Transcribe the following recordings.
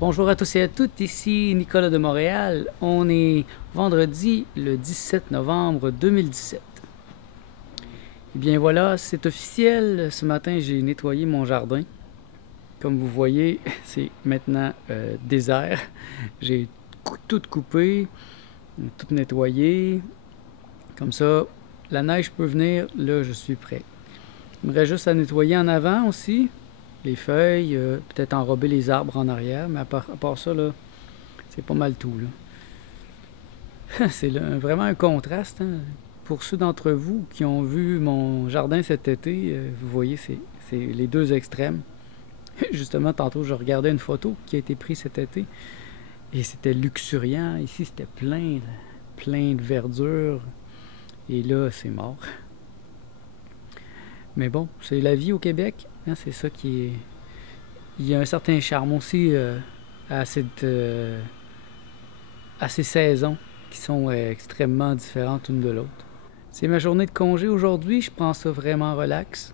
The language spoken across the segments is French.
Bonjour à tous et à toutes, ici Nicolas de Montréal. On est vendredi le 17 novembre 2017. Et bien voilà, c'est officiel. Ce matin, j'ai nettoyé mon jardin. Comme vous voyez, c'est maintenant désert. J'ai tout coupé, tout nettoyé. Comme ça, la neige peut venir. Là, je suis prêt. Il me reste juste à nettoyer en avant aussi. Les feuilles, peut-être enrober les arbres en arrière, mais à part ça, là, c'est pas mal tout, là. C'est vraiment un contraste, hein. Pour ceux d'entre vous qui ont vu mon jardin cet été, vous voyez, c'est les deux extrêmes. Justement, tantôt, je regardais une photo qui a été prise cet été et c'était luxuriant. Ici, c'était plein de verdure. Et là, c'est mort. Mais bon, c'est la vie au Québec, hein, c'est ça qui est... Il y a un certain charme aussi à ces saisons qui sont extrêmement différentes l'une de l'autre. C'est ma journée de congé aujourd'hui, je prends ça vraiment relax.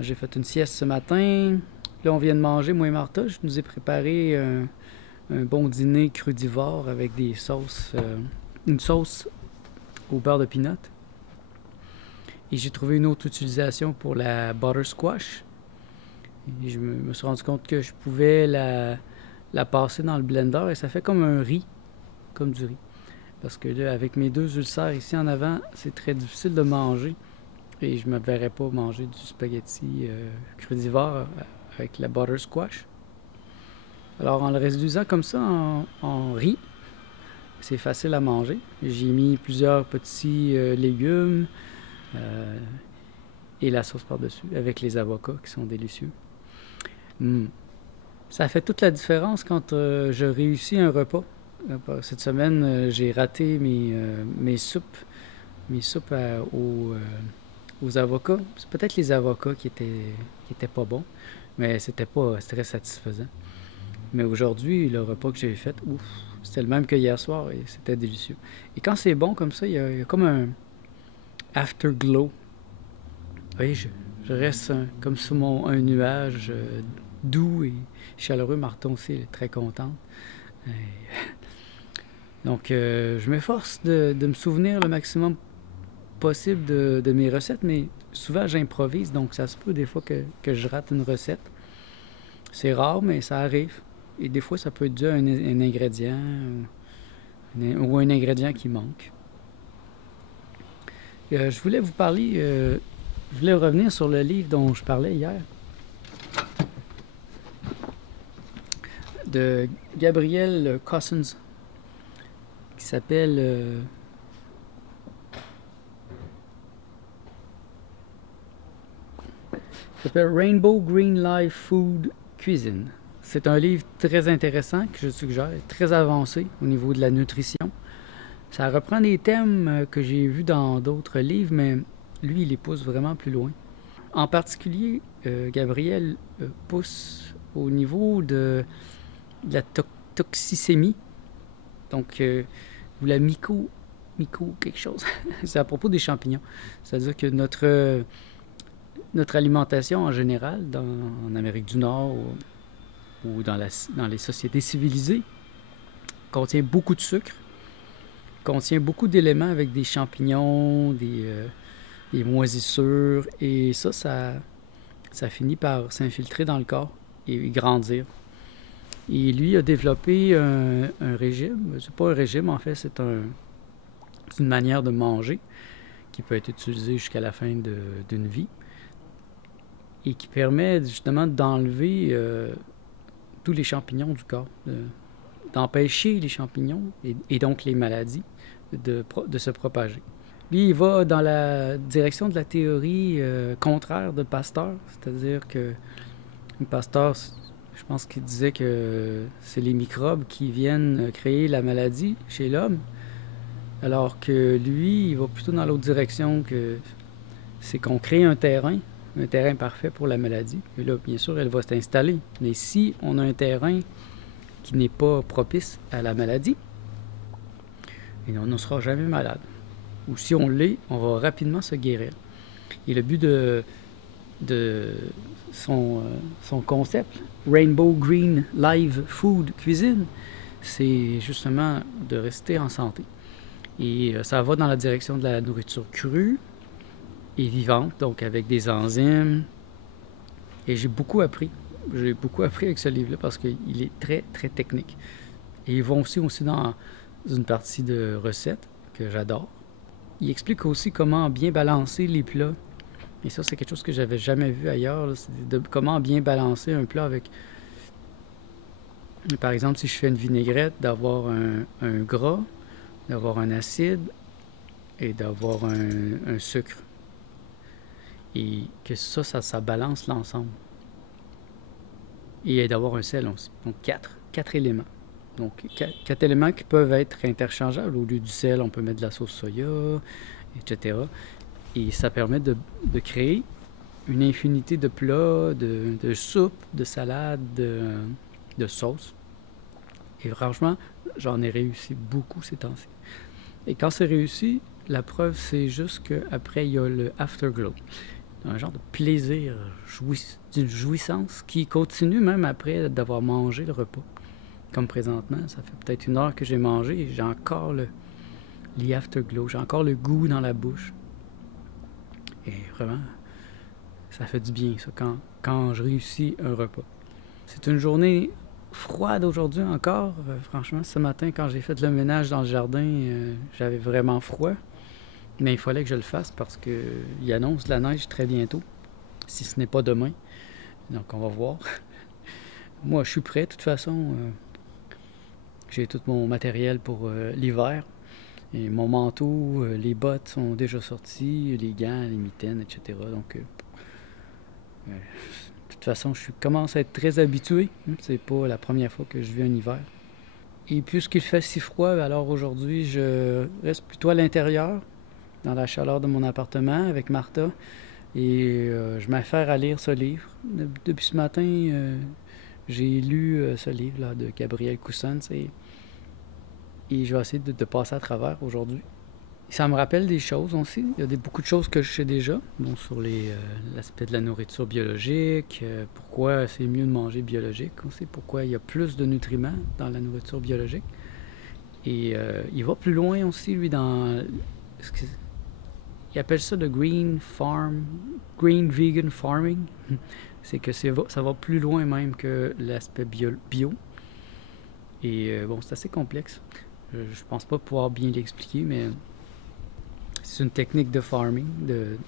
J'ai fait une sieste ce matin. Là, on vient de manger, moi et Martha. Je nous ai préparé un bon dîner crudivore avec des sauces, une sauce au beurre de peanut. Et j'ai trouvé une autre utilisation pour la butter squash. Et je me suis rendu compte que je pouvais la passer dans le blender et ça fait comme un riz, comme du riz. Parce que là, avec mes deux ulcères ici en avant, c'est très difficile de manger. Et je ne me verrais pas manger du spaghetti crudivore avec la butter squash. Alors en le réduisant comme ça en riz, c'est facile à manger. J'ai mis plusieurs petits légumes et la sauce par-dessus avec les avocats qui sont délicieux. Ça fait toute la différence quand je réussis un repas. Cette semaine, j'ai raté mes soupes aux avocats. C'est peut-être les avocats qui étaient pas bons, mais c'était pas très satisfaisant. Mais aujourd'hui, le repas que j'ai fait, ouf, c'était le même que hier soir et c'était délicieux. Et quand c'est bon comme ça, il y a comme un afterglow. Vous voyez, je reste comme sur un nuage doux et chaleureux. Martin aussi, elle est très contente. Donc, je m'efforce de me souvenir le maximum possible de mes recettes, mais souvent j'improvise, donc ça se peut des fois que je rate une recette. C'est rare, mais ça arrive. Et des fois, ça peut être dû à un ingrédient ou un ingrédient qui manque. Je voulais vous parler, je voulais revenir sur le livre dont je parlais hier, de Gabriel Cousens, qui s'appelle Rainbow Green Life Food Cuisine. C'est un livre très intéressant que je suggère, très avancé au niveau de la nutrition. Ça reprend des thèmes que j'ai vus dans d'autres livres, mais lui, il les pousse vraiment plus loin. En particulier, Gabriel pousse au niveau de la toxicémie, donc ou la myco quelque chose. C'est à propos des champignons. C'est-à-dire que notre alimentation en général, en Amérique du Nord ou dans les sociétés civilisées, contient beaucoup de sucre, contient beaucoup d'éléments avec des champignons, des moisissures, et ça finit par s'infiltrer dans le corps et grandir. Et lui a développé un régime, c'est pas un régime en fait, c'est une manière de manger qui peut être utilisée jusqu'à la fin d'une vie et qui permet justement d'enlever tous les champignons du corps, d'empêcher les champignons et donc les maladies de se propager. Lui, il va dans la direction de la théorie contraire de Pasteur, c'est-à-dire que Pasteur, je pense qu'il disait que c'est les microbes qui viennent créer la maladie chez l'homme, alors que lui, il va plutôt dans l'autre direction, que c'est qu'on crée un terrain parfait pour la maladie. Et là, bien sûr, elle va s'installer. Mais si on a un terrain qui n'est pas propice à la maladie, et on ne sera jamais malade. Ou si on l'est, on va rapidement se guérir. Et le but de son concept, Rainbow Green Live Food Cuisine, c'est justement de rester en santé. Et ça va dans la direction de la nourriture crue et vivante, donc avec des enzymes. Et j'ai beaucoup appris. J'ai beaucoup appris avec ce livre-là parce qu'il est très, très technique. Et ils vont aussi dans une partie de recettes que j'adore. Il explique aussi comment bien balancer les plats. Et ça, c'est quelque chose que j'avais jamais vu ailleurs. C'est comment bien balancer un plat avec... Par exemple, si je fais une vinaigrette, d'avoir un gras, d'avoir un acide et d'avoir un sucre. Et que ça balance l'ensemble. Et d'avoir un sel aussi. Donc, quatre éléments. Donc, quatre éléments qui peuvent être interchangeables. Au lieu du sel, on peut mettre de la sauce soya, etc. Et ça permet de créer une infinité de plats, de soupes, de salades, de sauces. Et franchement, j'en ai réussi beaucoup ces temps-ci. Et quand c'est réussi, la preuve, c'est juste qu'après, il y a le afterglow. Un genre de plaisir, d'une jouissance qui continue même après d'avoir mangé le repas. Comme présentement, ça fait peut-être 1 heure que j'ai mangé et j'ai encore le afterglow, j'ai encore le goût dans la bouche. Et vraiment, ça fait du bien, ça, quand je réussis un repas. C'est une journée froide aujourd'hui encore. Franchement, ce matin, quand j'ai fait le ménage dans le jardin, j'avais vraiment froid. Mais il fallait que je le fasse parce qu'il annonce de la neige très bientôt, si ce n'est pas demain. Donc, on va voir. Moi, je suis prêt, de toute façon. J'ai tout mon matériel pour l'hiver. Et mon manteau, les bottes sont déjà sorties, les gants, les mitaines, etc. Donc, de toute façon, je commence à être très habitué. C'est pas la première fois que je vis un hiver. Et puisqu'il fait si froid, alors aujourd'hui, je reste plutôt à l'intérieur, dans la chaleur de mon appartement avec Martha. Et je m'affaire à lire ce livre. Depuis ce matin, j'ai lu ce livre-là de Gabriel Coussens et je vais essayer de passer à travers aujourd'hui. Ça me rappelle des choses aussi. Il y a beaucoup de choses que je sais déjà, bon, sur l'aspect de la nourriture biologique, pourquoi c'est mieux de manger biologique aussi, pourquoi il y a plus de nutriments dans la nourriture biologique. Et il va plus loin aussi, lui, dans... Il appelle ça le green vegan farming. C'est que ça va plus loin même que l'aspect bio. Et bon, c'est assez complexe. Je pense pas pouvoir bien l'expliquer, mais c'est une technique de farming.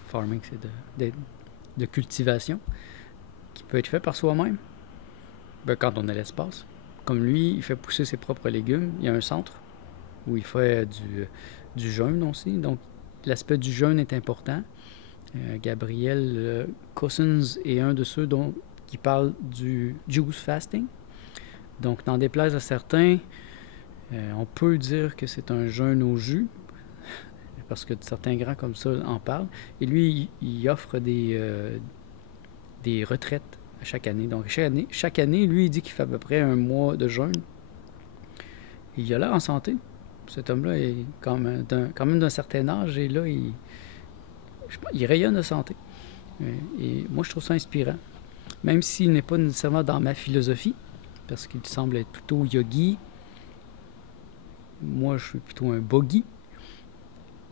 Farming, c'est de cultivation qui peut être fait par soi-même. Ben, quand on a l'espace. Comme lui, il fait pousser ses propres légumes. Il y a un centre où il fait du jeûne aussi. Donc, l'aspect du jeûne est important. Gabriel Coussens est un de ceux qui parle du juice fasting. Donc, n'en déplaise à certains, on peut dire que c'est un jeûne au jus, parce que certains grands comme ça en parlent. Et lui, il offre des retraites à chaque année. Donc, chaque année, lui, il dit qu'il fait à peu près 1 mois de jeûne. Et il a l'air en santé. Cet homme-là est quand même d'un certain âge, et là, il rayonne de santé. Et moi, je trouve ça inspirant. Même s'il n'est pas nécessairement dans ma philosophie, parce qu'il semble être plutôt yogi. Moi, je suis plutôt un bogi.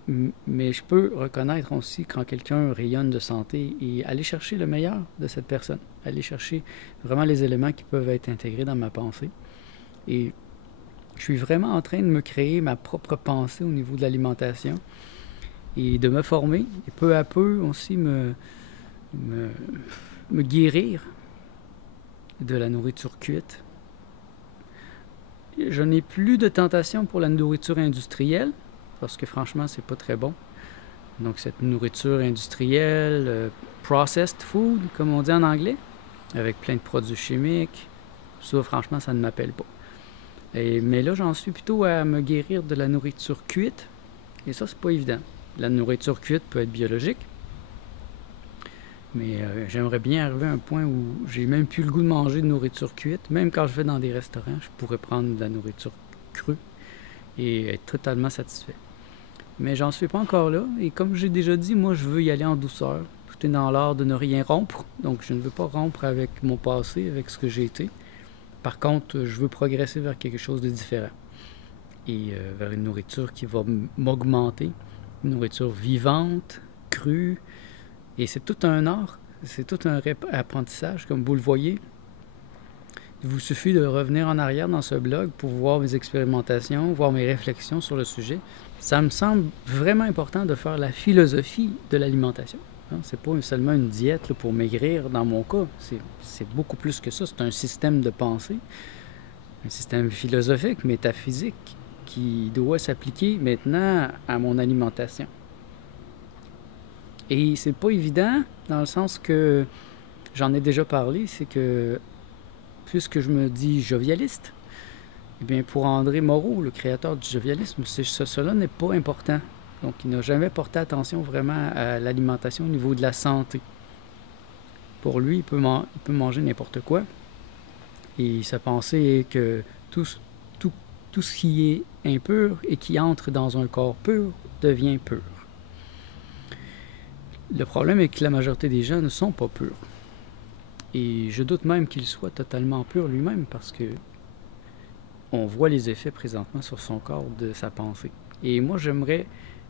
Mais je peux reconnaître aussi quand quelqu'un rayonne de santé et aller chercher le meilleur de cette personne. Aller chercher vraiment les éléments qui peuvent être intégrés dans ma pensée. Et je suis vraiment en train de me créer ma propre pensée au niveau de l'alimentation et de me former. Et peu à peu aussi me guérir de la nourriture cuite. Je n'ai plus de tentation pour la nourriture industrielle, parce que franchement, c'est pas très bon. Donc, cette nourriture industrielle, processed food, comme on dit en anglais, avec plein de produits chimiques, ça, franchement, ça ne m'appelle pas. Mais là, j'en suis plutôt à me guérir de la nourriture cuite, et ça, c'est pas évident. La nourriture cuite peut être biologique, mais j'aimerais bien arriver à un point où j'ai même plus le goût de manger de nourriture cuite. Même quand je vais dans des restaurants, je pourrais prendre de la nourriture crue et être totalement satisfait. Mais j'en suis pas encore là. Et comme j'ai déjà dit, moi, je veux y aller en douceur, tout est dans l'art de ne rien rompre. Donc, je ne veux pas rompre avec mon passé, avec ce que j'ai été. Par contre, je veux progresser vers quelque chose de différent. Et vers une nourriture qui va m'augmenter. Une nourriture vivante, crue. Et c'est tout un art. C'est tout un apprentissage, comme vous le voyez. Il vous suffit de revenir en arrière dans ce blog pour voir mes expérimentations, voir mes réflexions sur le sujet. Ça me semble vraiment important de faire la philosophie de l'alimentation. C'est pas seulement une diète là, pour maigrir dans mon cas. C'est beaucoup plus que ça. C'est un système de pensée, un système philosophique, métaphysique, qui doit s'appliquer maintenant à mon alimentation. Et c'est pas évident dans le sens que j'en ai déjà parlé, c'est que puisque je me dis jovialiste, eh bien pour André Moreau, le créateur du jovialisme, cela n'est pas important. Donc il n'a jamais porté attention vraiment à l'alimentation au niveau de la santé. Pour lui, il peut manger n'importe quoi. Et sa pensée est que tout ce qui est impur et qui entre dans un corps pur devient pur. Le problème est que la majorité des gens ne sont pas purs. Et je doute même qu'il soit totalement pur lui-même parce que on voit les effets présentement sur son corps de sa pensée. Et moi, j'aimerais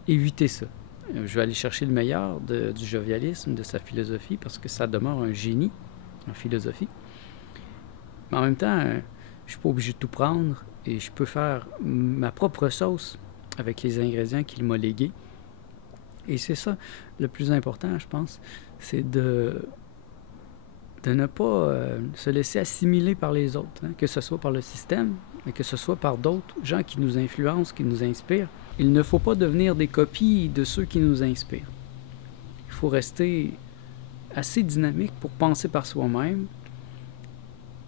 éviter ça. Je vais aller chercher le meilleur du jovialisme, de sa philosophie, parce que ça demeure un génie en philosophie. Mais en même temps, je ne suis pas obligé de tout prendre et je peux faire ma propre sauce avec les ingrédients qu'il m'a légués. Et c'est ça le plus important, je pense, c'est de ne pas se laisser assimiler par les autres, que ce soit par le système, mais que ce soit par d'autres gens qui nous influencent, qui nous inspirent. Il ne faut pas devenir des copies de ceux qui nous inspirent. Il faut rester assez dynamique pour penser par soi-même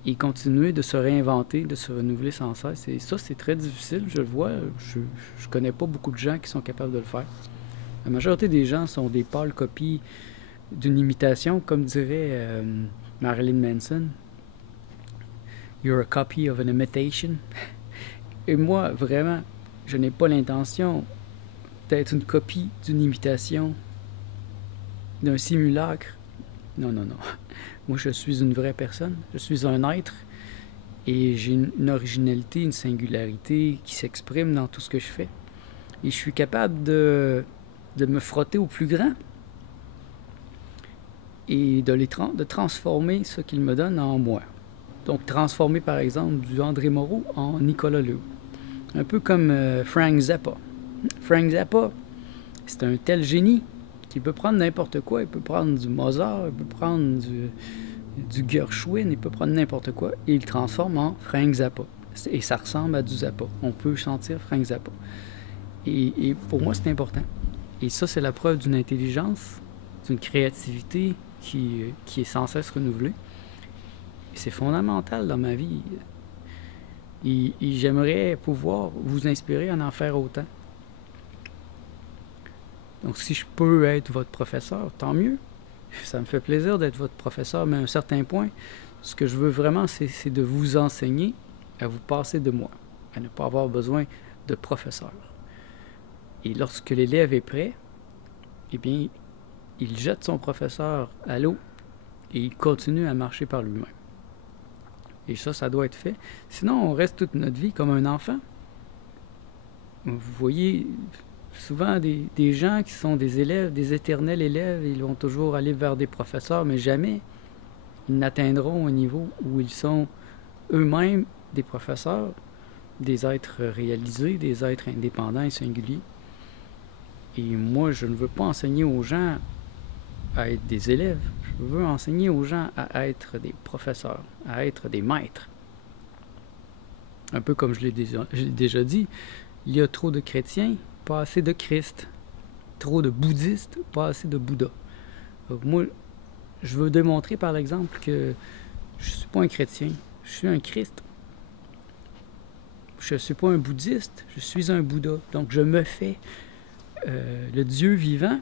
et continuer de se réinventer, de se renouveler sans cesse. Et ça, c'est très difficile, je le vois. Je ne connais pas beaucoup de gens qui sont capables de le faire. La majorité des gens sont des pâles copies d'une imitation, comme dirait Marilyn Manson. You're a copy of an imitation. Et moi, vraiment, je n'ai pas l'intention d'être une copie d'une imitation, d'un simulacre. Non, non, non. Moi, je suis une vraie personne. Je suis un être. Et j'ai une originalité, une singularité qui s'exprime dans tout ce que je fais. Et je suis capable de me frotter au plus grand et de transformer ce qu'il me donne en moi. Donc, transformer, par exemple, du André Moreau en Nicolas Leroux. Un peu comme Frank Zappa. Frank Zappa, c'est un tel génie qu'il peut prendre n'importe quoi. Il peut prendre du Mozart, il peut prendre du Gershwin, il peut prendre n'importe quoi et il le transforme en Frank Zappa. Et ça ressemble à du Zappa. On peut sentir Frank Zappa. Et pour moi, c'est important. Et ça, c'est la preuve d'une intelligence, d'une créativité qui est sans cesse renouvelée. Et c'est fondamental dans ma vie. Et j'aimerais pouvoir vous inspirer à en faire autant. Donc, si je peux être votre professeur, tant mieux. Ça me fait plaisir d'être votre professeur, mais à un certain point, ce que je veux vraiment, c'est de vous enseigner à vous passer de moi, à ne pas avoir besoin de professeur. Et lorsque l'élève est prêt, eh bien, il jette son professeur à l'eau et il continue à marcher par lui-même. Et ça doit être fait. Sinon, on reste toute notre vie comme un enfant. Vous voyez souvent des gens qui sont des élèves, des éternels élèves, ils vont toujours aller vers des professeurs, mais jamais ils n'atteindront un niveau où ils sont eux-mêmes des professeurs, des êtres réalisés, des êtres indépendants et singuliers. Et moi, je ne veux pas enseigner aux gens à être des élèves. Je veux enseigner aux gens à être des professeurs, à être des maîtres. Un peu comme je l'ai déjà dit, il y a trop de chrétiens, pas assez de Christ. Trop de bouddhistes, pas assez de Bouddha. Donc moi, je veux démontrer par l'exemple que je ne suis pas un chrétien, je suis un Christ. Je ne suis pas un bouddhiste, je suis un Bouddha. Donc je me fais le Dieu vivant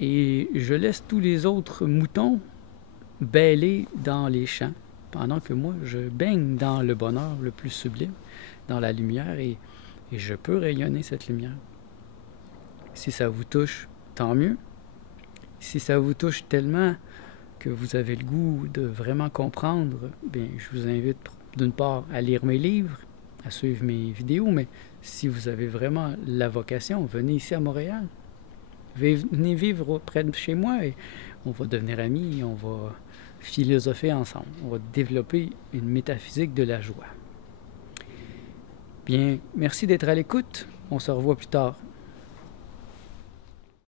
et je laisse tous les autres moutons bêler dans les champs pendant que moi je baigne dans le bonheur le plus sublime, dans la lumière et je peux rayonner cette lumière. Si ça vous touche, tant mieux. si ça vous touche tellement que vous avez le goût de vraiment comprendre, bien, je vous invite d'une part à lire mes livres, à suivre mes vidéos, mais si vous avez vraiment la vocation, venez ici à Montréal. Venez vivre près de chez moi et on va devenir amis, on va philosopher ensemble, on va développer une métaphysique de la joie. Bien, merci d'être à l'écoute. On se revoit plus tard.